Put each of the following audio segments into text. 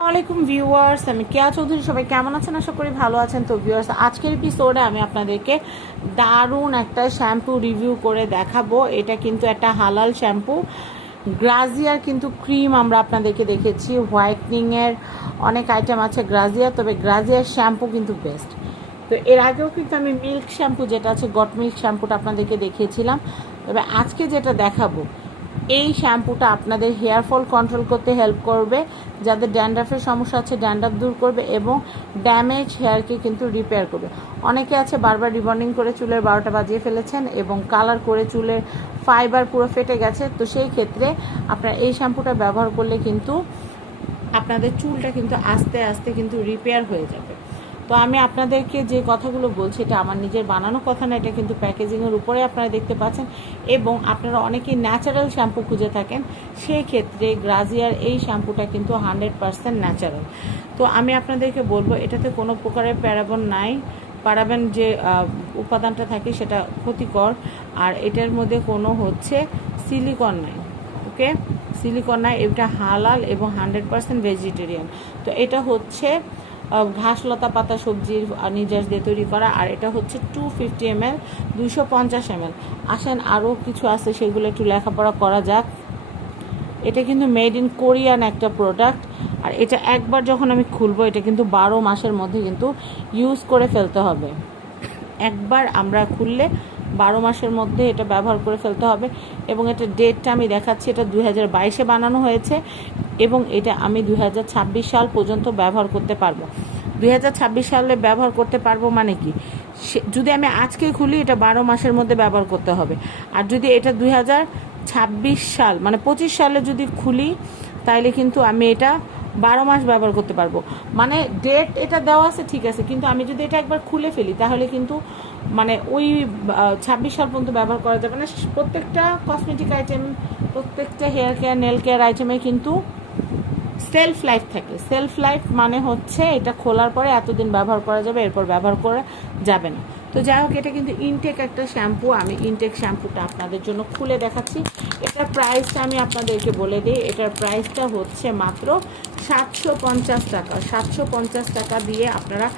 আসসালামাইকুম ভিউয়ার্স আমি কেয়া চৌধুরী, সবাই কেমন আছেন? আশা করি ভালো আছেন। তো ভিউয়ার্স আজকের এপিসোডে আমি আপনাদেরকে দারুণ একটা শ্যাম্পু রিভিউ করে দেখাবো। এটা কিন্তু একটা হালাল শ্যাম্পু গ্রাজিয়ার কিন্তু ক্রিম আমরা আপনাদেরকে দেখেছি। হোয়াইটনিংয়ের অনেক আইটেম আছে গ্রাজিয়ার তবে গ্রাজিয়ার শ্যাম্পু কিন্তু বেস্ট তো, এর আগেও কিন্তু আমি মিল্ক শ্যাম্পু যেটা আছে গট মিল্ক শ্যাম্পুটা আপনাদেরকে দেখিয়েছিলাম। তবে আজকে যেটা দেখাবো এই শ্যাম্পুটা আপনাদের হেয়ার ফল কন্ট্রোল করতে হেল্প করবে যাদের ড্যান্ড্রাফের সমস্যা আছে ড্যান্ড্রাফ দূর করবে এবং ড্যামেজ হেয়ারকে কিন্তু রিপেয়ার করবে। অনেকে আছে বারবার রিবন্ডিং করে চুলের বারোটা বাজিয়ে ফেলেছেন এবং কালার করে চুলের ফাইবার পুরো ফেটে গেছে। তো সেই ক্ষেত্রে আপনারা এই শ্যাম্পুটা ব্যবহার করলে কিন্তু আপনাদের চুলটা কিন্তু আস্তে আস্তে কিন্তু রিপেয়ার হয়ে যাবে। তো আমি আপনাদেরকে যে কথাগুলো বলছি, এটা আমার নিজের বানানো কথা না, এটা কিন্তু প্যাকেজিংয়ের উপরে আপনারা দেখতে পাচ্ছেন। এবং আপনারা অনেকেই ন্যাচারাল শ্যাম্পু খুঁজে থাকেন সেই ক্ষেত্রে গ্রাজিয়ার এই শ্যাম্পুটা কিন্তু হান্ড্রেড পারসেন্ট ন্যাচারাল তো আমি আপনাদেরকে বলব, এটাতে কোনো প্রকারের প্যারাবন নাই। পারাবেন যে উপাদানটা থাকে সেটা ক্ষতিকর। আর এটার মধ্যে কোনো হচ্ছে সিলিকন নাই ওকে সিলিকন নাই, এটা হালাল এবং হান্ড্রেড পার্সেন্ট ভেজিটেরিয়ান তো এটা হচ্ছে ঘাসলতা পাতা সবজির নির্যাস দিয়ে তৈরি করা, আর এটা হচ্ছে টু ফিফটি এম এল দুইশো পঞ্চাশ এম এল আসেন আরও কিছু আছে, সেগুলো একটু লেখাপড়া করা যাক। এটা কিন্তু মেড ইন কোরিয়ান একটা প্রোডাক্ট আর এটা একবার যখন আমি খুলবো, এটা কিন্তু বারো মাসের মধ্যে কিন্তু ইউজ করে ফেলতে হবে। একবার আমরা খুললে বারো মাসের মধ্যে এটা ব্যবহার করে ফেলতে হবে, এবং এটা ডেটটা আমি দেখাচ্ছি, এটা দুই হাজার বাইশে বানানো হয়েছে। এবং এটা আমি দুই হাজার ছাব্বিশ সাল পর্যন্ত ব্যবহার করতে পারব। দুই হাজার ছাব্বিশ সালে ব্যবহার করতে পারব মানে কি? সে- যদি আমি আজকে খুলি, এটা বারো মাসের মধ্যে ব্যবহার করতে হবে। আর যদি এটা দুই হাজার ছাব্বিশ সাল মানে পঁচিশ সালে যদি খুলি, তাইলে কিন্তু আমি এটা বারো মাস ব্যবহার করতে পারব। মানে ডেট এটা দেওয়া আছে, ঠিক আছে, কিন্তু আমি যদি এটা একবার খুলে ফেলি, তাহলে কিন্তু মানে ওই ছাব্বিশ সাল পর্যন্ত ব্যবহার করা যাবে না। প্রত্যেকটা কসমেটিক আইটেম প্রত্যেকটা হেয়ার কেয়ার নেল কেয়ার আইটেমে কিন্তু সেলফ লাইফ থাকে। সেলফ লাইফ মানে হচ্ছে এটা খোলার পরে এতদিন ব্যবহার করা যাবে, এরপর ব্যবহার করা যাবে না। তো যাই হোক, এটা কিন্তু ইনটেক একটা শ্যাম্পু আমি ইনটেক শ্যাম্পুটা আপনাদের জন্য খুলে দেখাচ্ছি। এটার প্রাইসটা আমি আপনাদেরকে বলে দিই। এটার প্রাইসটা হচ্ছে মাত্র সাতশো পঞ্চাশ টাকা। সাতশো পঞ্চাশ টাকা দিয়ে আপনারা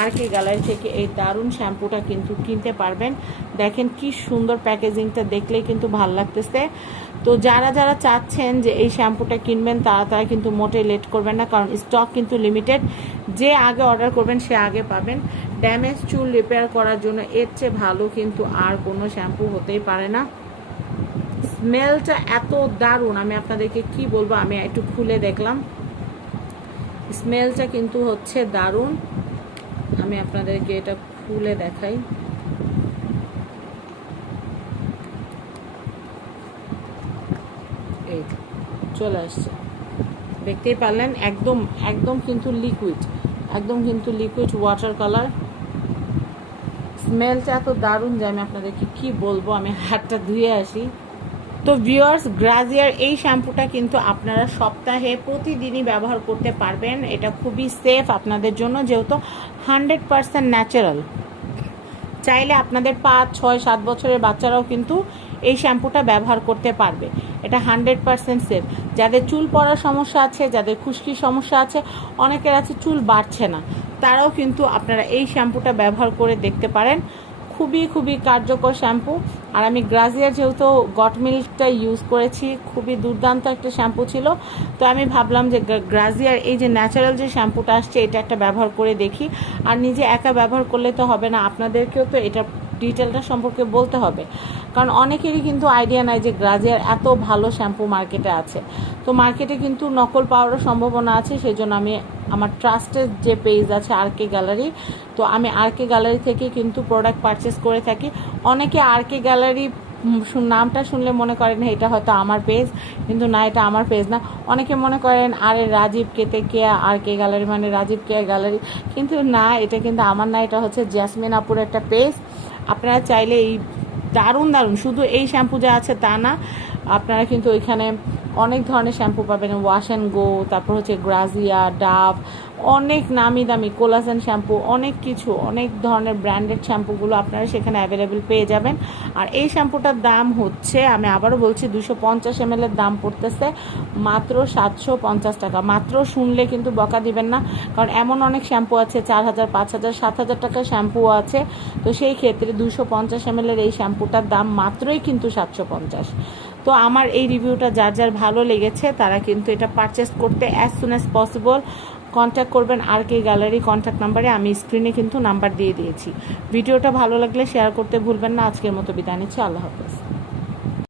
আর কে গ্যালারি থেকে এই দারুণ শ্যাম্পুটা কিন্তু কিনতে পারবেন। দেখেন কি সুন্দর প্যাকেজিংটা দেখলেই কিন্তু ভালো লাগতেছে। তো যারা যারা চাচ্ছেন যে এই শ্যাম্পুটা কিনবেন, তারা তারা কিন্তু মোটেই লেট করবেন না, কারণ স্টক কিন্তু লিমিটেড। যে আগে অর্ডার করবেন, সে আগে পাবেন। ড্যামেজ চুল রিপেয়ার করার জন্য এর চেয়ে ভালো কিন্তু আর কোনো শ্যাম্পু হতেই পারে না। স্মেলটা এত দারুণ, আমি আপনাদেরকে কি বলব, আমি একটু খুলে দেখলাম। স্মেলটা কিন্তু হচ্ছে দারুণ। আমি আপনাদেরকে এটা খুলে দেখাই। এই চলে আসছে। দেখতেই পারলেন, একদম একদম কিন্তু লিকুইড একদম কিন্তু লিকুইড ওয়াটার কালার স্মেলটা এত দারুণ যে আমি আপনাদেরকে কি বলব, আমি হাতটা ধুয়ে আসি। তো ভিউয়ার্স গ্রাজিয়ার এই শ্যাম্পুটা কিন্তু আপনারা সপ্তাহে প্রতিদিনই ব্যবহার করতে পারবেন। এটা খুবই সেফ আপনাদের জন্য, যেহেতু হান্ড্রেড পারসেন্ট ন্যাচারাল চাইলে আপনাদের পাঁচ, ছয়, সাত বছরের বাচ্চারাও কিন্তু এই শ্যাম্পুটা ব্যবহার করতে পারবে। এটা হান্ড্রেড পারসেন্ট সেফ যাদের চুল পড়ার সমস্যা আছে, যাদের খুশকির সমস্যা আছে, অনেকের আছে চুল বাড়ছে না। তারাও কিন্তু আপনারা এই শ্যাম্পুটা ব্যবহার করে দেখতে পারেন। খুবই খুবই কার্যকর শ্যাম্পু। আর আমি গ্রাজিয়ার যেহেতু গট মিল্কটা ইউজ করেছি, খুবই দুর্দান্ত একটা শ্যাম্পু ছিল। তো আমি ভাবলাম যে গ্রাজিয়ার এই যে ন্যাচারাল যে শ্যাম্পুটা আসছে, এটা একটা ব্যবহার করে দেখি। আর নিজে একা ব্যবহার করলে তো হবে না, আপনাদেরকেও তো এটা ডিটেলটা সম্পর্কে বলতে হবে। কারণ অনেকেরই কিন্তু আইডিয়া নাই যে গ্রাজিয়ার এত ভালো শ্যাম্পু মার্কেটে আছে। তো মার্কেটে কিন্তু নকল পাওয়ারও সম্ভাবনা আছে সেই জন্য আমি আমার ট্রাস্টের যে পেজ আছে আর কে গ্যালারি তো আমি আর কে গ্যালারি থেকে কিন্তু প্রোডাক্ট পারচেস করে থাকি। অনেকে আর কে গ্যালারি নামটা শুনলে মনে করেন এটা হয়তো আমার পেজ কিন্তু না, এটা আমার পেজ না। অনেকে মনে করেন, আরে, রাজীব কেতে কে আর কে গ্যালারি মানে রাজীব কে গ্যালারি কিন্তু না, এটা কিন্তু আমার না, এটা হচ্ছে জ্যাসমিন আপুর একটা পেজ আপনারা চাইলে এই দারুণ দারুণ, শুধু এই শ্যাম্পু যা আছে তা না, আপনারা কিন্তু ওইখানে অনেক ধরনের শ্যাম্পু পাবেন ওয়াশ অ্যান্ড গো তারপর হচ্ছে গ্রাজিয়া ডাভ অনেক নামি দামি কোলাসেন শ্যাম্পু, অনেক কিছু, অনেক ধরনের ব্র্যান্ডেড শ্যাম্পুগুলো আপনারা সেখানে অ্যাভেলেবেল পেয়ে যাবেন। আর এই শ্যাম্পুটার দাম হচ্ছে, আমি আবারও বলছি দুশো পঞ্চাশ এম এর দাম পড়তেছে মাত্র সাতশো পঞ্চাশ টাকা। মাত্র শুনলে কিন্তু বকা দিবেন না, কারণ এমন অনেক শ্যাম্পু আছে, চার হাজার, পাঁচ হাজার, সাত হাজার টাকার শ্যাম্পুও আছে। তো সেই ক্ষেত্রে দুশো পঞ্চাশ এম এই শ্যাম্পুটার দাম মাত্রই কিন্তু সাতশো পঞ্চাশ। তো আমার এই রিভিউটা যার যার ভালো লেগেছে, তারা কিন্তু এটা পারচেস করতে as soon as possible contact করবেন আর কে গ্যালারি কন্ট্যাক্ট নাম্বারে আমি স্ক্রিনে কিন্তু নাম্বার দিয়ে দিয়েছি। ভিডিওটা ভালো লাগলে শেয়ার করতে ভুলবেন না। আজকের মতো বিদায় নিচ্ছি। আল্লাহ হাফেজ।